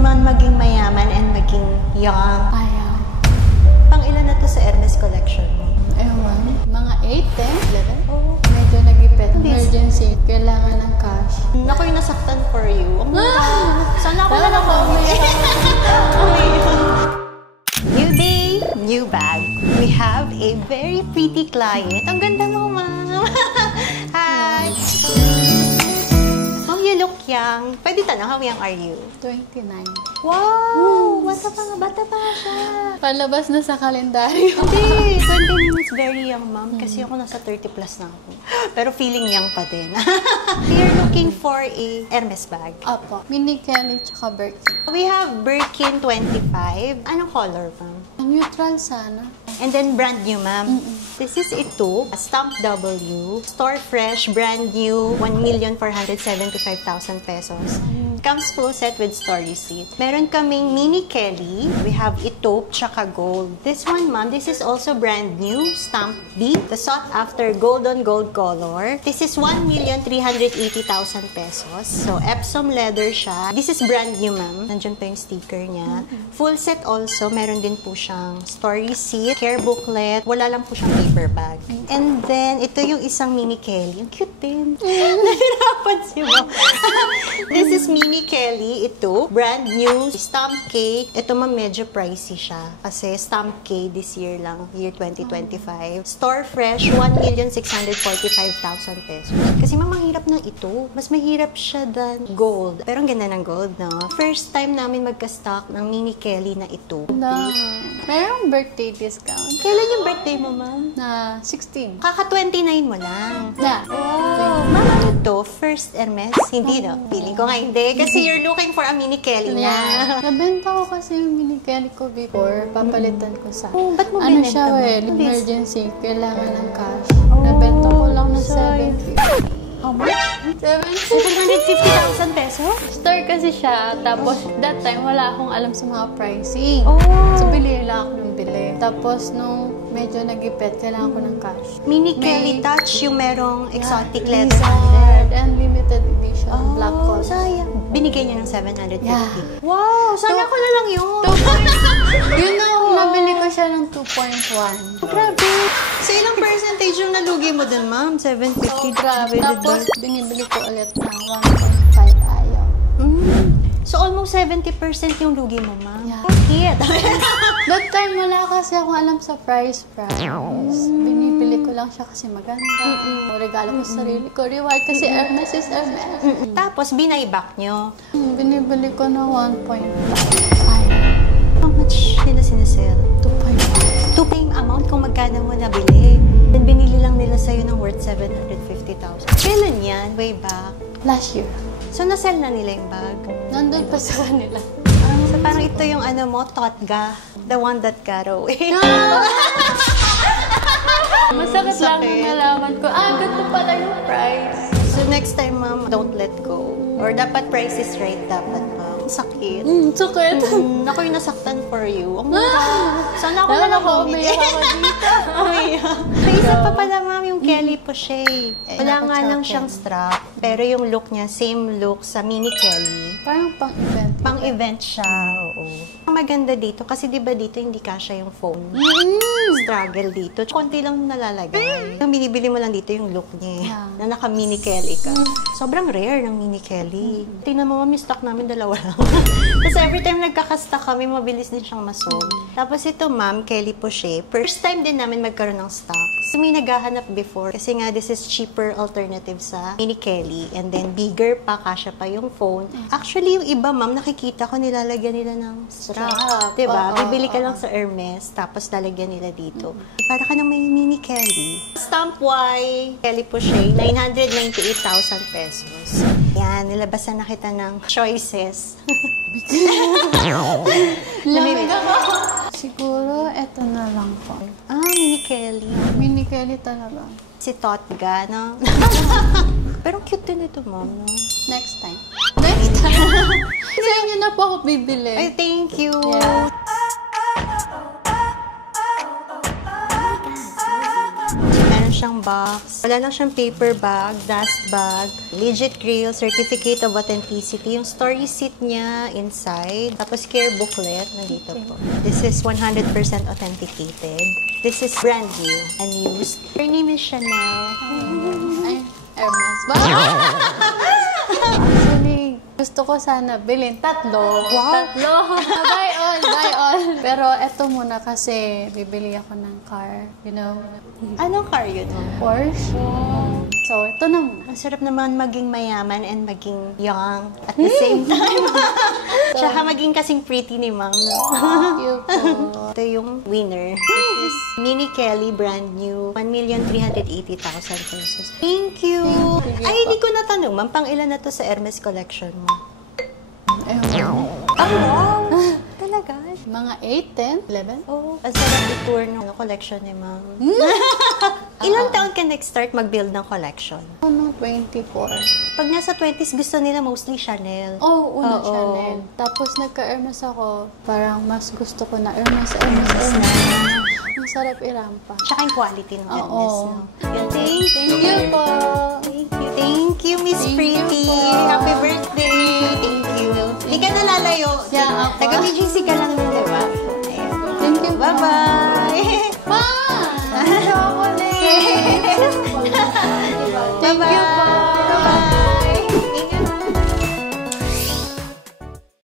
naman maging mayaman and maging young. Ayaw. Pang ilan na to sa Hermes collection mo? Ewan. Mga 8, 10, 11. Oh. Medyo nagipit. Emergency. Kailangan ng cash. Ako yung nasaktan for you. Sana ako na lang New day, new bag. We have a very pretty client. Ang ganda mo, ma'am. Hi. You look young. Pwede tanong, how young are you? 29. Wow! Bata pa nga siya. Palabas na sa kalendaryo. Hindi, 20 minutes very young, ma'am. Kasi ako nasa 30 plus na ako. Pero feeling young pa din. You're looking for a Hermes bag. Opo. Mini Kelly tsaka Birkin. We have Birkin 25. Anong color, ma'am? Neutral sana. And then brand new, ma'am. This is ito, Stamp W, Store Fresh, brand new, 1,475,000 pesos. Comes full set with store receipt. Meron kaming Mini Kelly. We have ito, tsaka gold. This one, ma'am, this is also brand new, Stamp B. The sought after gold on gold color. This is 1,380,000 pesos. So, Epsom leather siya. This is brand new, ma'am. Nandiyan pa yung sticker niya. Full set also, meron din po siyang store receipt, care booklet. Wala lang po siyang paper bag. And then, ito yung isang Mini Kelly. Ang cute din. Nahirapan si mo. This is Mini Kelly. Ito, brand new, Stamp K. Ito ma'am, medyo pricey siya. Kasi Stamp K this year lang, year 2025. Store Fresh, 1,645,000 pesos. Kasi ma'am, ang hirap ng ito. Mas mahirap siya than gold. Pero ang ganda ng gold, no? First time namin magka-stock ng Mini Kelly na ito. Mayroong birthday discount. Kailan yung birthday mo, ma'am? Na 16. Kaka-29 mo lang. Na. Wow! Ma'am, ano to? First Hermes? Hindi, no? Feeling ko nga hindi. Kasi you're looking for a Mini Kelly na. Nabenta ko kasi yung Mini Kelly ko before. Papalitan ko sa... Ba't mo ano binenta siya, mo? emergency. Kailangan ng cash. Nabenta ko lang ng 750. How much? 750. 750,000 pesos? Store kasi siya. Tapos, that time, wala akong alam sa mga pricing. Oh. So, bili lang ako ng bili. Tapos, nung medyo nagipit, kailangan ko ng cash. Mini Kelly Touch, yung merong exotic leather Lizard and limited edition. Black color. Sayang. Binigay niya ng 750. Yeah. Wow! Sana ko na lang yun. Yun na, nabili ko siya ng 2.1. Grabe. So, ilang percentage yung nalugi mo dun, ma'am? 750. Grabe. Tapos, binibili ko ulit ng 1.5 ayaw. So, almost 70% yung lugi mo, ma'am. Yeah. Bakit? That time, wala kasi akong alam sa price. Binibili ko lang siya kasi maganda. Regalo ko sa sarili ko. Reward kasi Hermes is Hermes. Tapos, binayback nyo. Binibili ko na 1.5. How much nila sinesell? 2.5. To pay amount kung magkano mo nabili. Then, binili lang nila sa'yo ng worth 750,000. Kailan yan? Way back? Last year. So, nasell na nila yung bag? Nandun pa sa kanila. So, parang ito yung ano mo, Totga. The one that got away. Masakit lang nung nalaman ko, ganito pala yung price. So, next time, ma'am, don't let go. Or dapat price is right, dapat, ma'am. Sakit. Sakit. Ako yung nasaktan for you. Sana ako na lang umiyak ako dito. May isa pa pala, ma'am, yung Kelly Poche. Wala nga lang siyang strap. Pero yung look niya, same look sa Mini Kelly. Parang pang-event. Pang-event siya, oo. Ang maganda dito, kasi di ba dito hindi kasya yung phone. Struggle dito. Konti lang nalalagay. Ang binibili mo lang dito yung look niya. Na naka-Mini Kelly ka. Sobrang rare ng Mini Kelly. Tingnan mo, ma'am, yung stock namin dalawa lang. Tapos every time nagkaka-stock kami, mabilis din siyang masold. Tapos ito, ma'am, Kelly Poche. First time din namin magkaroon ng stock. Kasi may naghahanap before. Kasi nga, this is cheaper alternative sa Mini Kelly. And then, bigger pa, kasya pa yung phone. Actually, yung iba, ma'am, nakikita ko nilalagyan nila ng strap. Diba? Bibili ka lang sa Hermes, tapos lalagyan nila dito. Para ka na may Mini Kelly. Stamp Y, Kelly Poche, 998,000 pesos. Yan, nilabasan na kita ng choices. Lamig ako. Siguro, eto na lang po. Mini Kelly. Mini Kelly talaga. Si Totga, no? Pero cute din ito, ma'am, no? Next time. Next time. Sa inyo na po ako bibili. Ay, thank you. Yeah. Meron siyang box. Wala lang siyang paper bag, dust bag, legit grail, certificate of authenticity. Yung story receipt niya inside. Tapos care booklet, nandito po. This is 100% authenticated. This is brand new, unused. Her name is Chanel. Ay, Hermes. Actually, gusto ko sana bilhin tatlo. Wow! Tatlo. Buy all, buy all. Pero eto muna kasi bibili ako ng car, you know. Anong car yun? Porsche. So, ito na muna. Ang sarap naman maging mayaman and maging young at the same time. Tsaka maging kasing pretty ni Ma'am. No? Thank you po. Ito yung winner. This is Mini Kelly, brand new. 1,380,000 pesos. Thank you! Ay, hindi ko natanong, Ma'am, pang ilan na to sa Hermes collection mo? Ayun. Oh, wow! Talaga? Mga 8, 10, 11? Oh, ang sarap i-tour ng collection ni Ma'am. Ilang taon ka nag-start mag-build ng collection? Ano, 24. Pag nasa 20s, gusto nila mostly Chanel. Oh, una Oo. Chanel. Tapos nagka-Hermes ako. Parang mas gusto ko na Hermes na. Ang sarap irampa. Tsaka yung quality ng Hermes. Oo. No? Yun, thank Thank you po. Thank you, Miss Thank Pretty. you po. Happy birthday. Thank you. Hindi ka nalalayo. Yeah, ako. Taga-BGC ka lang, di ba? Ayan. Thank you po. Bye-bye. Bye!